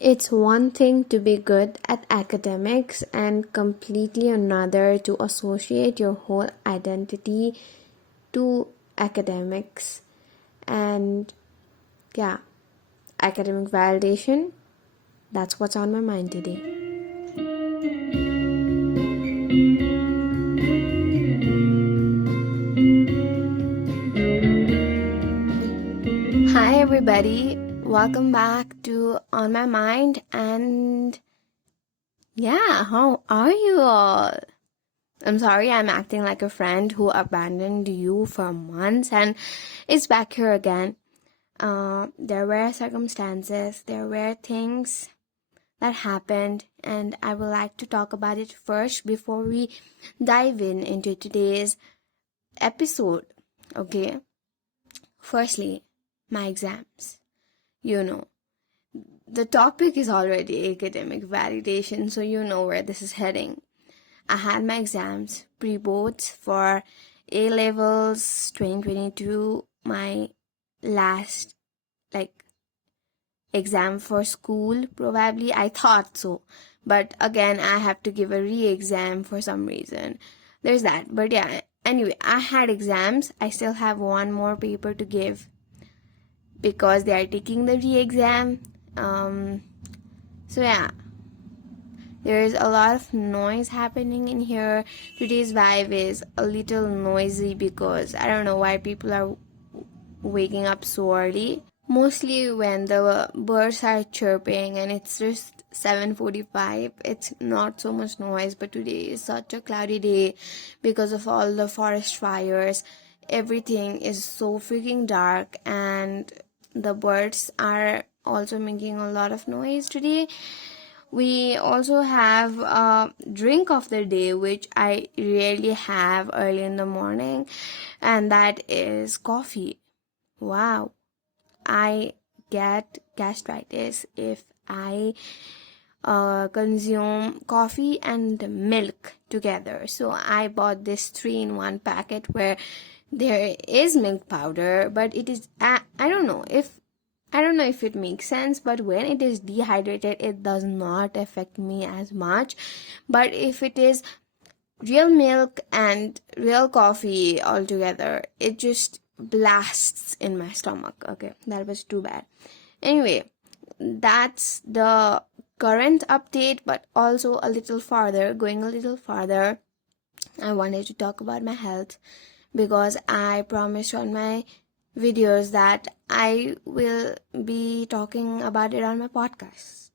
It's one thing to be good at academics and completely another to associate your whole identity to academics. And yeah, academic validation, that's what's on my mind today. Hi, everybody. Welcome back to On My Mind. And yeah, how are you all? I'm sorry I'm acting like a friend who abandoned you for months and is back here again. There were circumstances, there were things that happened, and I would like to talk about it first before we dive into today's episode. Okay, firstly, my exams. You know, the topic is already academic validation, so you know where this is heading. I had my exams, pre-boards for A-levels 2022, my last exam for school, probably. I thought so. But again, I have to give a re-exam for some reason. There's that. But yeah, anyway, I had exams. I still have one more paper to give because they are taking the re-exam. So yeah, there's a lot of noise happening in here. Today's vibe is a little noisy because I don't know why people are waking up so early. Mostly when the birds are chirping and it's just 7:45. It's not so much noise, but today is such a cloudy day because of all the forest fires. Everything is so freaking dark and the birds are also making a lot of noise today. We also have a drink of the day, which I rarely have early in the morning, and that is coffee. Wow, I get gastritis if I consume coffee and milk together. So I bought this 3-in-1 packet where there is milk powder, but it is I don't know if it makes sense, but when it is dehydrated, it does not affect me as much. But if it is real milk and real coffee all together, it just blasts in my stomach. Okay, that was too bad. Anyway, that's the current update, but also going a little farther, I wanted to talk about my health because I promised on my videos that I will be talking about it on my podcast.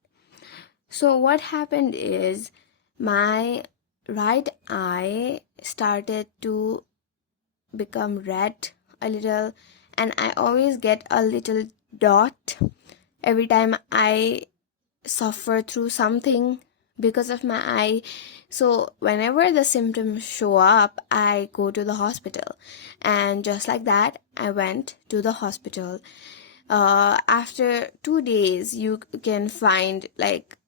So what happened is my right eye started to become red a little, and I always get a little dot every time I suffer through something because of my eye. So whenever the symptoms show up, I go to the hospital, and just like that, I went to the hospital. After 2 days, you can find,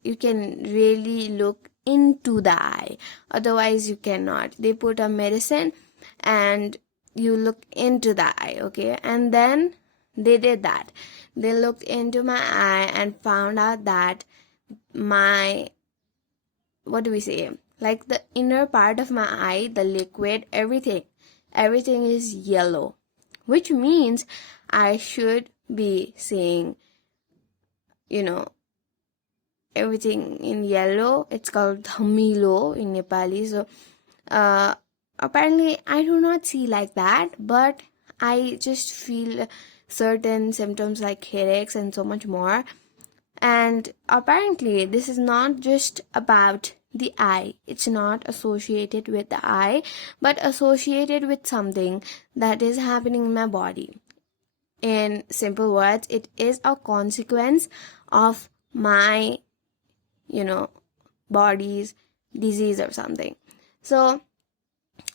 you can really look into the eye, otherwise you cannot. They put a medicine and you look into the eye, okay? And then they did that. They looked into my eye and found out that my, what do we say, like the inner part of my eye, the liquid, everything is yellow, which means I should be seeing, everything in yellow. It's called dhamilo in Nepali. So apparently I do not see like that, but I just feel certain symptoms like headaches and so much more. And apparently this is not just about the eye. It's not associated with the eye, but associated with something that is happening in my body. In simple words, it is a consequence of my, body's disease or something. So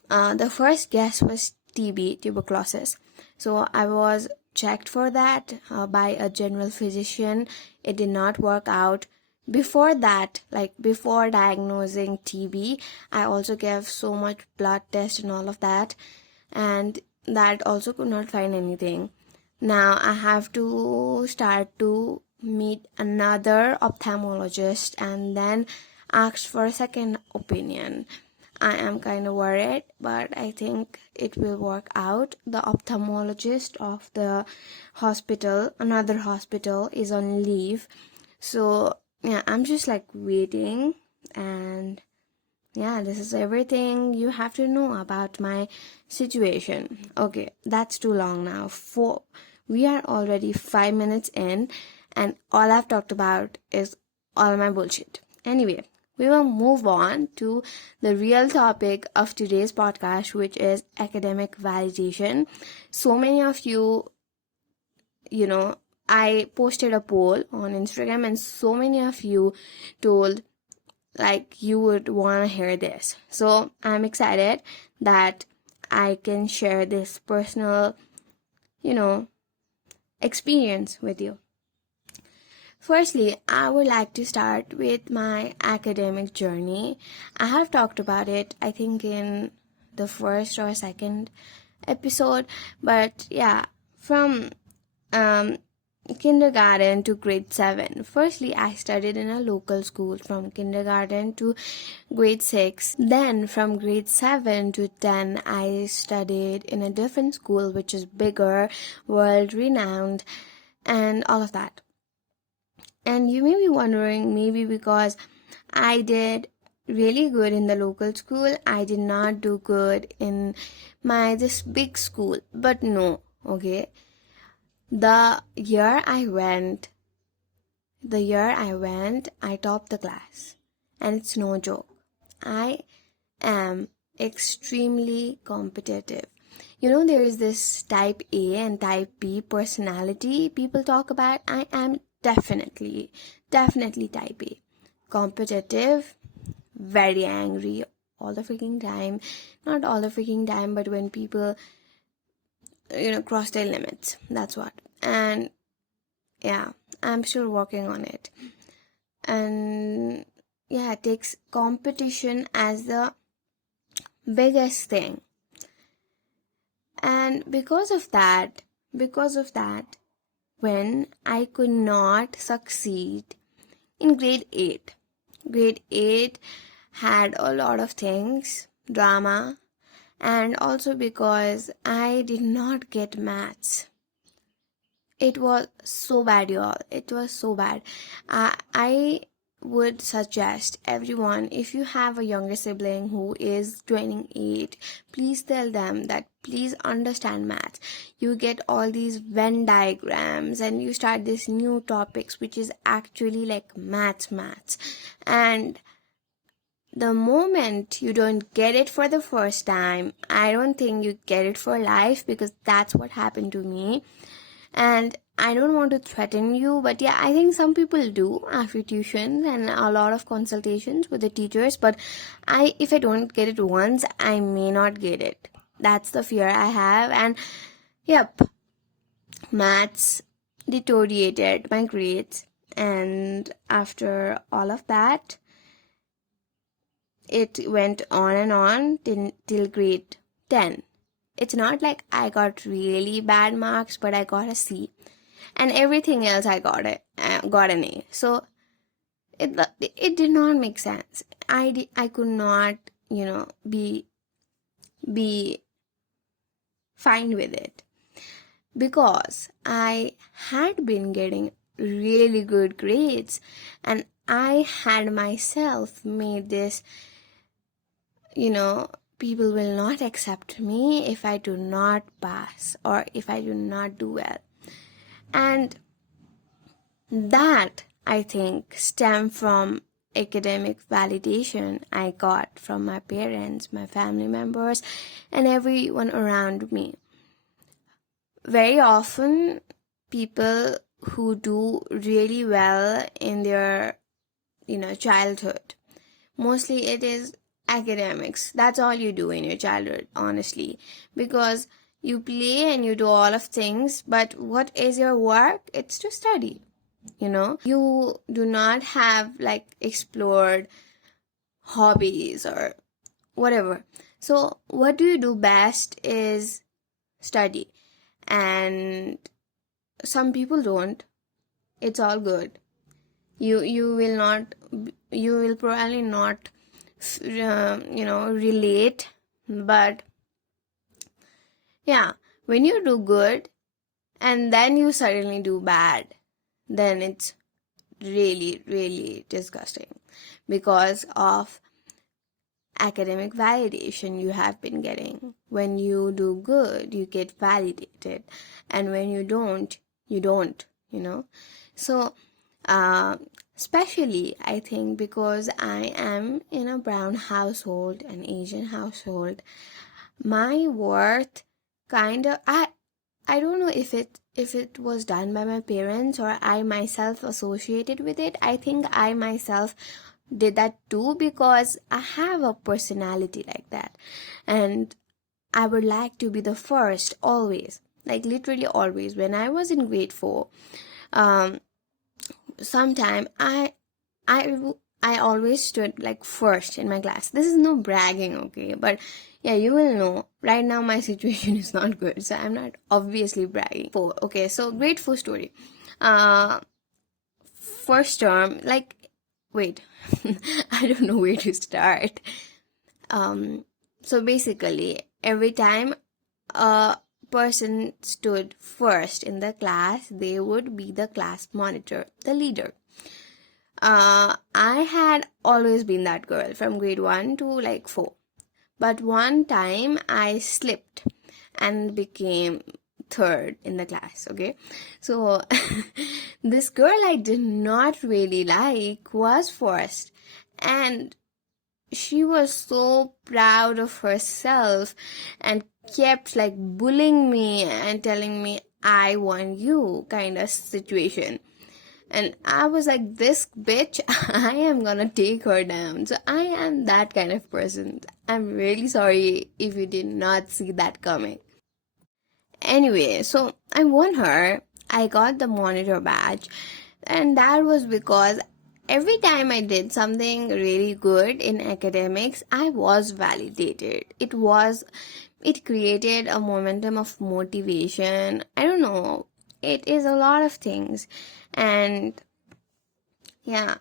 the first guess was tuberculosis. So I was checked for that by a general physician. It did not work out. Before that, before diagnosing TB, I also gave so much blood test and all of that, and that also could not find anything. Now I have to start to meet another ophthalmologist and then asked for a second opinion. I am kind of worried, but I think it will work out. The ophthalmologist of the hospital, another hospital, is on leave. So yeah, I'm just like waiting, and yeah, this is everything you have to know about my situation. Okay, that's too long now. We are already 5 minutes in, and all I've talked about is all my bullshit. Anyway, we will move on to the real topic of today's podcast, which is academic validation. So many of you, I posted a poll on Instagram, and so many of you told like you would want to hear this. So I'm excited that I can share this personal, experience with you. Firstly, I would like to start with my academic journey. I have talked about it, I think, in the first or second episode, but yeah, from kindergarten to grade 7. Firstly, I studied in a local school from kindergarten to grade 6. Then from grade 7 to 10, I studied in a different school which is bigger, world renowned, and all of that. And you may be wondering, maybe because I did really good in the local school, I did not do good in this big school. But no, okay. The year I went, I topped the class. And it's no joke. I am extremely competitive. There is this type A and type B personality people talk about. I am definitely type A. Competitive, very angry all the freaking time. Not all the freaking time, but when people, cross their limits. That's what. And yeah, I'm still working on it. And yeah, it takes competition as the biggest thing. And because of that, when I could not succeed in grade 8 had a lot of things, drama, and also because I did not get maths. It was so bad, y'all. It was so bad. I would suggest everyone, if you have a younger sibling who is joining 8, please tell them that please understand maths. You get all these Venn diagrams and you start this new topics which is actually like maths. And the moment you don't get it for the first time, I don't think you get it for life, because that's what happened to me. And I don't want to threaten you, but yeah, I think some people do after tuitions and a lot of consultations with the teachers. But if I don't get it once, I may not get it. That's the fear I have. And yep, maths deteriorated my grades. And after all of that, it went on and on till grade 10. It's not like I got really bad marks, but I got a C. And everything else I got an A. So it did not make sense. I could not, be fine with it, because I had been getting really good grades, and I had myself made this, people will not accept me if I do not pass or if I do not do well. And that, I think, stemmed from academic validation I got from my parents, my family members, and everyone around me. Very often, people who do really well in their, childhood, mostly it is academics. That's all you do in your childhood, honestly, because you play and you do all of things, but what is your work? It's to study. You do not have explored hobbies or whatever. So what do you do best is study. And some people don't. it's all good. You will probably not relate, but yeah, when you do good and then you suddenly do bad, then it's really, really disgusting because of academic validation you have been getting. When you do good, you get validated, and when you don't, you don't, So, especially I think because I am in a brown household, an Asian household, my worth kind of, I don't know if it was done by my parents or I myself associated with it. I think I myself did that too because I have a personality like that, and I would like to be the first always, like literally always. When I was in grade 4, sometime I always stood like first in my class. This is no bragging, okay, but yeah, you will know right now my situation is not good, so I'm not obviously bragging. Okay, so grade 4 story. First term, like, wait, I don't know where to start. So basically, every time a person stood first in the class, they would be the class monitor, the leader. I had always been that girl from grade 1 to like 4. But one time I slipped and became third in the class, okay? So this girl I did not really like was first, and she was so proud of herself and kept like bullying me and telling me I want you kind of situation. And I was like, this bitch, I am gonna take her down. So I am that kind of person. I'm really sorry if you did not see that coming. Anyway, so I won her. I got the monitor badge. And that was because every time I did something really good in academics, I was validated. It created a momentum of motivation. I don't know. It is a lot of things. And yeah,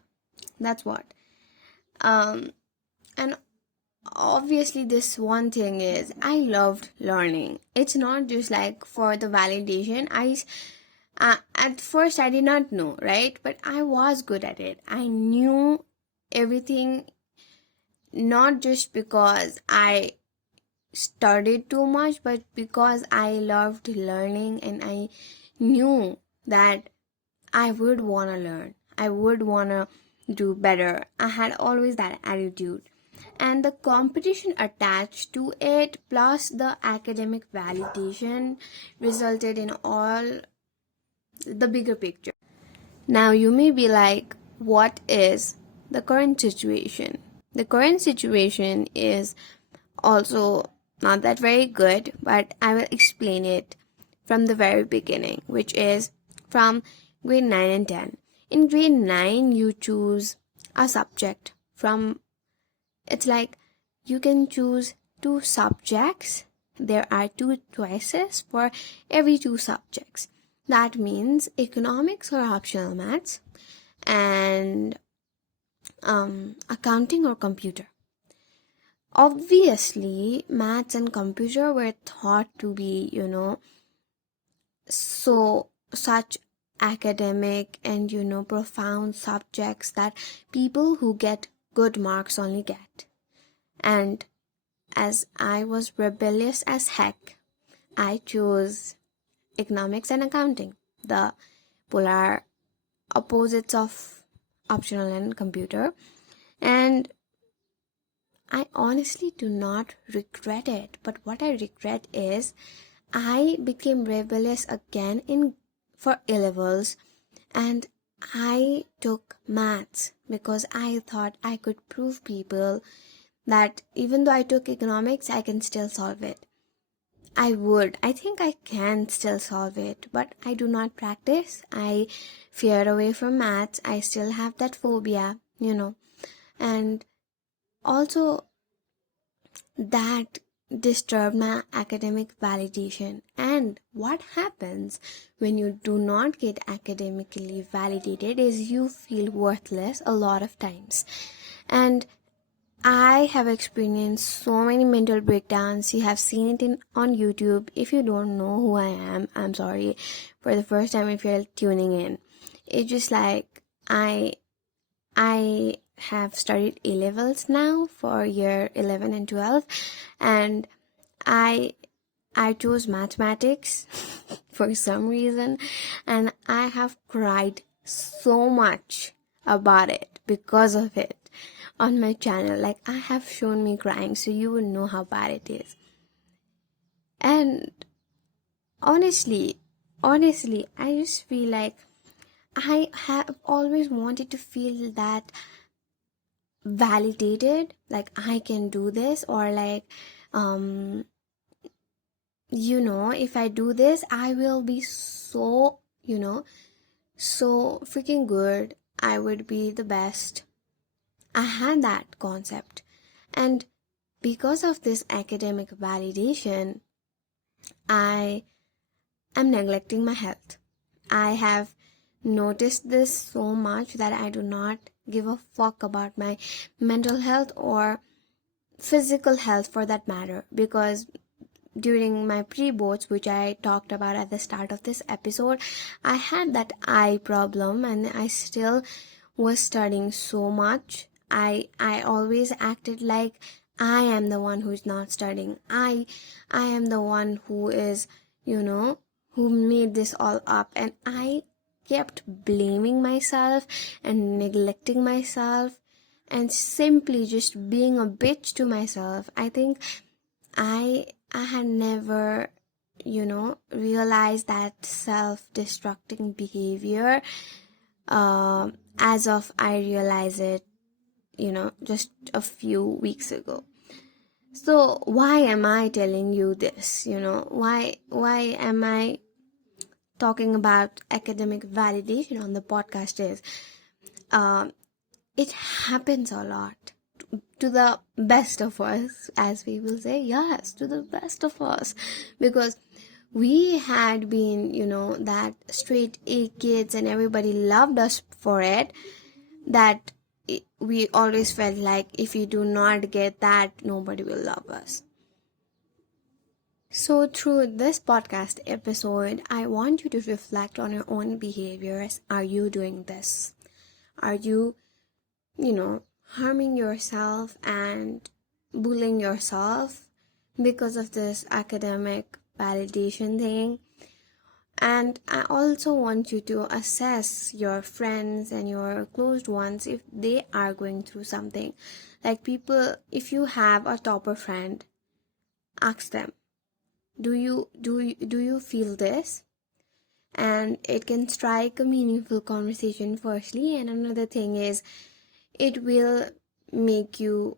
that's what. And obviously this one thing is I loved learning. It's not just like for the validation. At first I did not know, right? But I was good at it. I knew everything, not just because I studied too much, but because I loved learning, and I knew that I would want to learn. I would want to do better. I had always that attitude. And the competition attached to it, plus the academic validation, resulted in all the bigger picture. Now, you may be like, what is the current situation? The current situation is also not that very good, but I will explain it from the very beginning, which is from grade 9 and 10. In grade 9, you choose a subject from, it's like you can choose 2 subjects. There are 2 choices for every 2 subjects. That means economics or optional maths, and accounting or computer. Obviously, maths and computer were thought to be, such academic and, profound subjects that people who get good marks only get. And as I was rebellious as heck, I chose economics and accounting, the polar opposites of optional and computer. And I honestly do not regret it, but what I regret is I became rebellious again for A-levels, and I took maths because I thought I could prove people that even though I took economics, I can still solve it. I think I can still solve it, but I do not practice. I fear away from maths. I still have that phobia, and also that disturbed my academic validation. And what happens when you do not get academically validated is you feel worthless a lot of times. And I have experienced so many mental breakdowns. You have seen it on YouTube. If you don't know who I am, I'm sorry for the first time if you're tuning in. It's just like I have studied A levels now for year 11 and 12, and I chose mathematics for some reason, and I have cried so much about it because of it on my channel. Like, I have shown me crying so you will know how bad it is. And honestly, I just feel like I have always wanted to feel that validated, like I can do this, or like if I do this I will be so so freaking good, I would be the best. I had that concept, and because of this academic validation I am neglecting my health. I have noticed this so much that I do not give a fuck about my mental health or physical health for that matter, because during my pre-boards, which I talked about at the start of this episode, I had that eye problem and I still was studying so much. I always acted like I am the one who's not studying. I am the one who is, who made this all up, and I kept blaming myself and neglecting myself and simply just being a bitch to myself. I think I had never, realized that self-destructing behavior as of I realized it, just a few weeks ago. So why am I telling you this? Why am I talking about academic validation on the podcast is it happens a lot to the best of us, as we will say. Yes, to the best of us, because we had been, that straight A kids and everybody loved us for it, that we always felt like if we do not get that, nobody will love us. So through this podcast episode, I want you to reflect on your own behaviors. Are you doing this? Are you, harming yourself and bullying yourself because of this academic validation thing? And I also want you to assess your friends and your closed ones if they are going through something. Like, people, if you have a topper friend, ask them, do you feel this? And it can strike a meaningful conversation firstly, and another thing is it will make you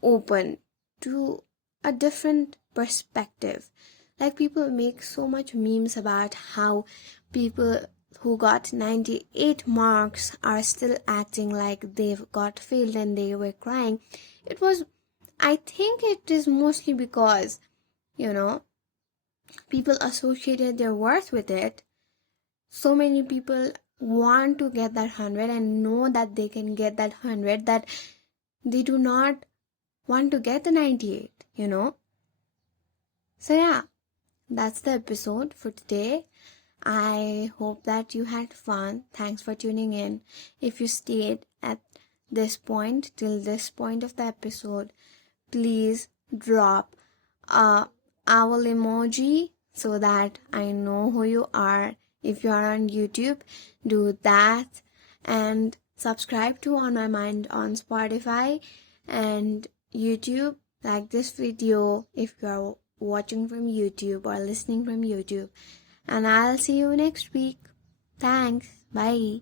open to a different perspective. Like, people make so much memes about how people who got 98 marks are still acting like they've got failed and they were crying. I think it is mostly because, people associated their worth with it. So many people want to get that 100 and know that they can get that 100, that they do not want to get the 98, So yeah, that's the episode for today. I hope that you had fun. Thanks for tuning in. If you stayed at this point, till this point of the episode, please drop a owl emoji so that I know who you are. If you are on YouTube, do that, and subscribe to On My Mind on Spotify and YouTube. Like this video if you are watching from YouTube or listening from YouTube. And I'll see you next week. Thanks. Bye.